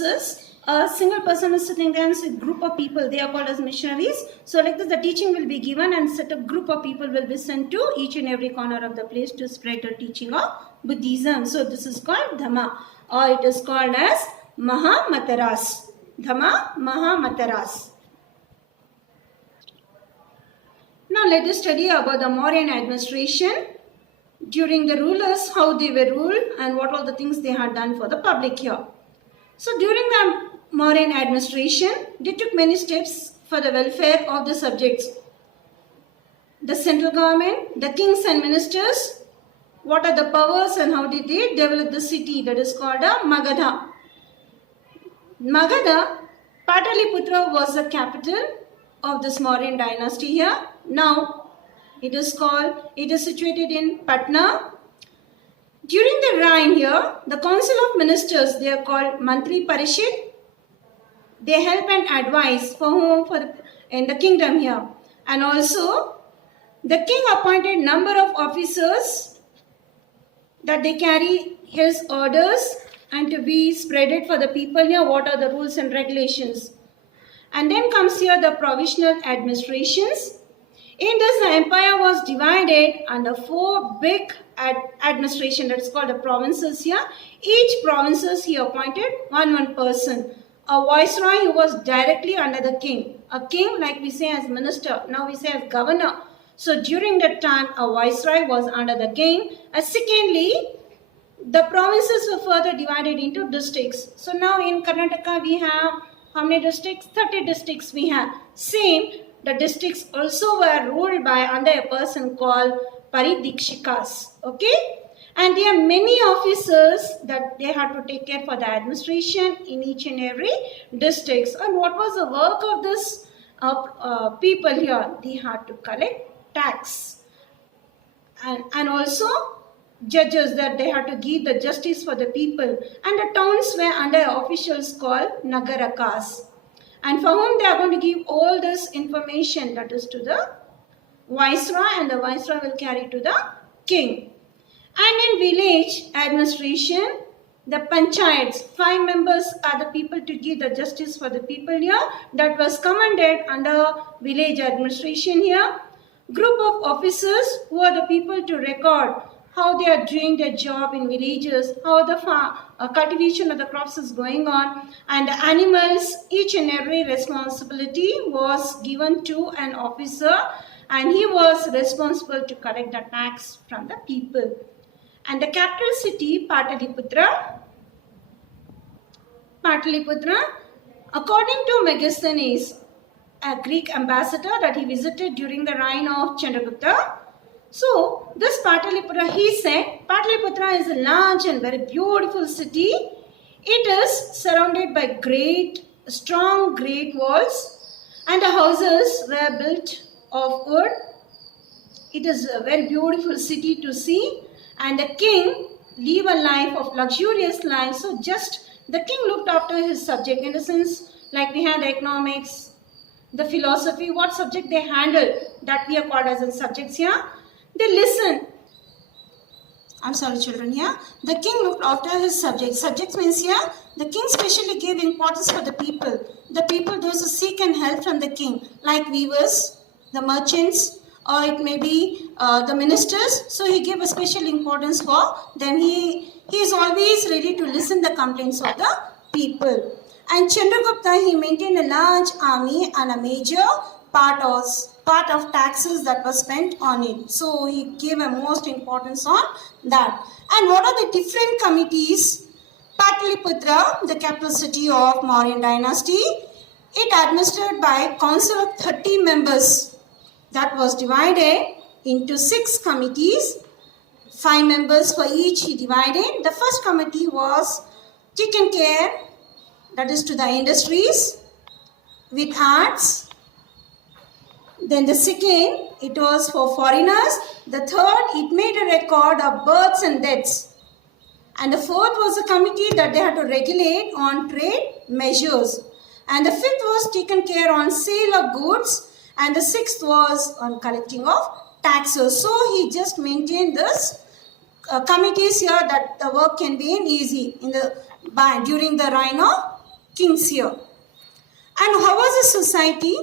this is a single person is sitting there and it's a group of people. They are called as missionaries. So like this, the teaching will be given and set up group of people will be sent to each and every corner of the place to spread the teaching of Buddhism. So this is called Dhamma, or it is called as Mahamataras. Dhamma, Mahamataras. Now let us study about the Mauryan administration. During the rulers, how they were ruled and what all the things they had done for the public here. So during the Mauryan administration, they took many steps for the welfare of the subjects. The central government, the kings and ministers, what are the powers and how did they develop the city, that is called a Magadha. Magadha, Pataliputra was the capital of this Mauryan dynasty here. Now, it is situated in Patna. During the reign here, the council of ministers, they are called Mantri Parishad. They help and advise for whom? In the kingdom here. And also, the king appointed number of officers that they carry his orders and to be spreaded for the people here. What are the rules and regulations? And then comes here the provisional administrations. In this, the empire was divided under 4 big administration, that is called the provinces here. Each provinces he appointed one person. A viceroy who was directly under the king. A king, like we say as minister, now we say as governor. So during that time, a viceroy was under the king. And secondly, the provinces were further divided into districts. So now in Karnataka we have how many districts? 30 districts we have. Same. The districts also were ruled by under a person called Paridikshikas. Okay? And there are many officers that they had to take care for the administration in each and every districts. And what was the work of this people here? They had to collect tax. And also judges that they had to give the justice for the people. And the towns were under officials called Nagarakas. And for whom they are going to give all this information, that is to the viceroy, and the viceroy will carry to the king. And in village administration, the panchayats, 5 members are the people to give the justice for the people here. That was commanded under village administration here. Group of officers who are the people to record how they are doing their job in villages, how the cultivation of the crops is going on, and the animals, each and every responsibility was given to an officer, and he was responsible to collect the tax from the people. And the capital city, Pataliputra, according to Megasthenes, a Greek ambassador that he visited during the reign of Chandragupta. So, this Pataliputra, he said, Pataliputra is a large and very beautiful city. It is surrounded by strong great walls, and the houses were built of wood. It is a very beautiful city to see, and the king lived a life of luxurious life. So, just the king looked after his subject, in the sense, like we had the economics, the philosophy, what subject they handled, that we are called as in subjects here. They listen. I'm sorry, children, here. The king looked after his subjects. Subjects means here, the king specially gave importance for the people. The people, those who seek and help from the king, like weavers, the merchants, or it may be the ministers. So he gave a special importance for them. He is always ready to listen the complaints of the people. And Chandragupta, he maintained a large army and a major part of taxes that was spent on it. So he gave a most importance on that. And what are the different committees? Pataliputra, the capital city of Mauryan dynasty, it administered by council of 30 members that was divided into 6 committees. 5 members for each he divided. The first committee was taken care, that is to the industries with arts. Then the second, it was for foreigners. The third, it made a record of births and deaths. And the fourth was a committee that they had to regulate on trade measures. And the fifth was taken care on sale of goods. And the sixth was on collecting of taxes. So he just maintained this committees here that the work can be easy during the reign of kings here. And how was the society?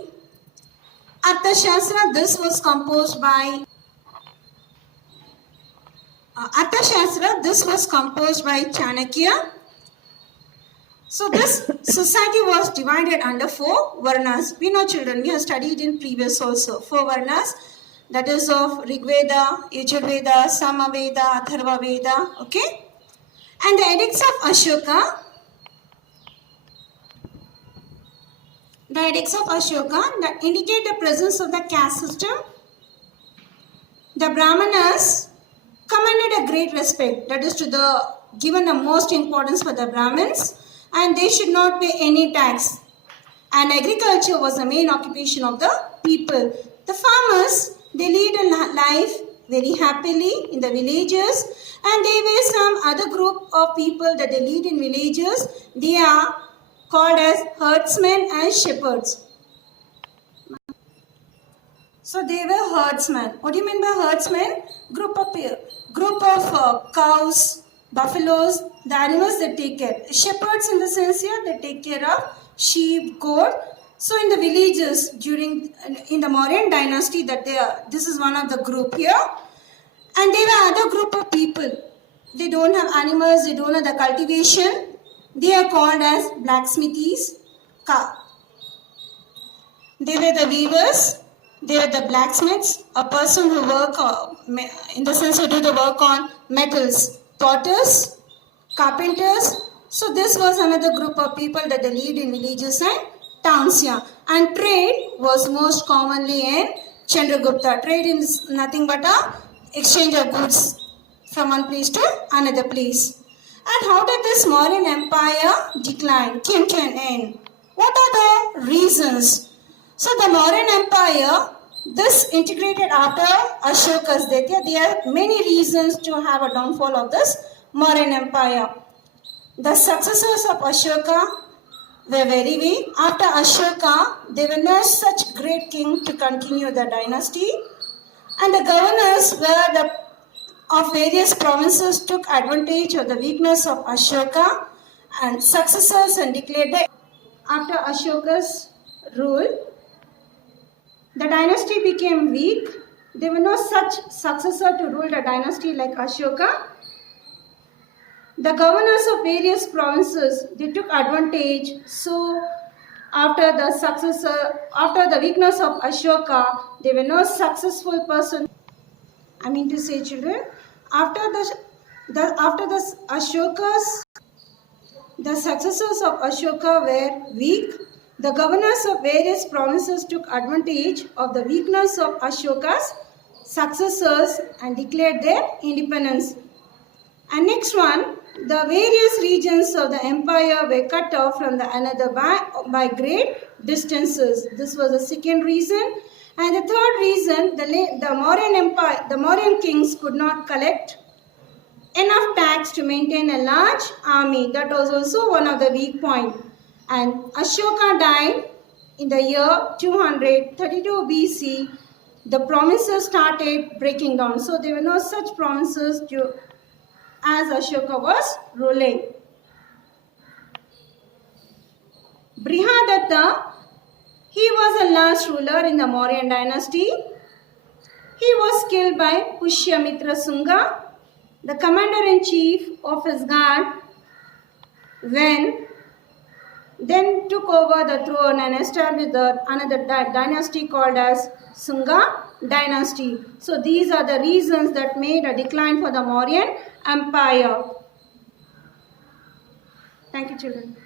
Arthashastra, this was composed by Chanakya. So this society was divided under 4 varnas. We know, children, we have studied in previous also. 4 varnas, that is of Rigveda, Yajurveda, Samaveda, Atharva Veda. Okay? And the edicts of Ashoka, that indicate the presence of the caste system. The Brahmanas commanded a great respect, that is given the most importance for the Brahmins, and they should not pay any tax. And agriculture was the main occupation of the people. The farmers, they lead a life very happily in the villages, and there were some other group of people that they lead in villages. They are called as herdsmen and shepherds. So they were herdsmen. What do you mean by herdsmen? Group of cows, buffaloes, the animals they take care. Shepherds in the sense here, they take care of sheep, goat. So in the villages in the Mauryan dynasty, this is one of the group here. And there were other group of people. They don't have animals, they don't have the cultivation. They are called as blacksmithies. They were the weavers. They were the blacksmiths, a person who work in the sense who do the work on metals, potters, carpenters. So this was another group of people that they lived in villages and towns here. And trade was most commonly in Chandragupta. Trade is nothing but a exchange of goods from one place to another place. And how did this Mauryan Empire decline, came to an end? What are the reasons? So the Mauryan Empire, this integrated after Ashoka's death. There are many reasons to have a downfall of this Mauryan Empire. The successors of Ashoka were very weak. After Ashoka, there were no such great king to continue the dynasty. And the governors of various provinces took advantage of the weakness of Ashoka and successors and declared that after Ashoka's rule, the dynasty became weak. There were no such successor to rule the dynasty like Ashoka. The governors of various provinces, they took advantage. So after the weakness of Ashoka, there were no successful person. I mean to say, children, after the successors of Ashoka were weak. The governors of various provinces took advantage of the weakness of Ashoka's successors and declared their independence. And next one, the various regions of the empire were cut off from the another by great distances. This was the second reason. And the third reason, the Mauryan Empire, the Mauryan kings could not collect enough tax to maintain a large army. That was also one of the weak points. And Ashoka died in the year 232 BC. The provinces started breaking down. So there were no such provinces as Ashoka was ruling. Brihadatta, he was the last ruler in the Mauryan dynasty. He was killed by Pushyamitra Sunga, the commander-in-chief of his guard, then took over the throne and established another dynasty called as Sunga dynasty. So these are the reasons that made a decline for the Mauryan Empire. Thank you, children.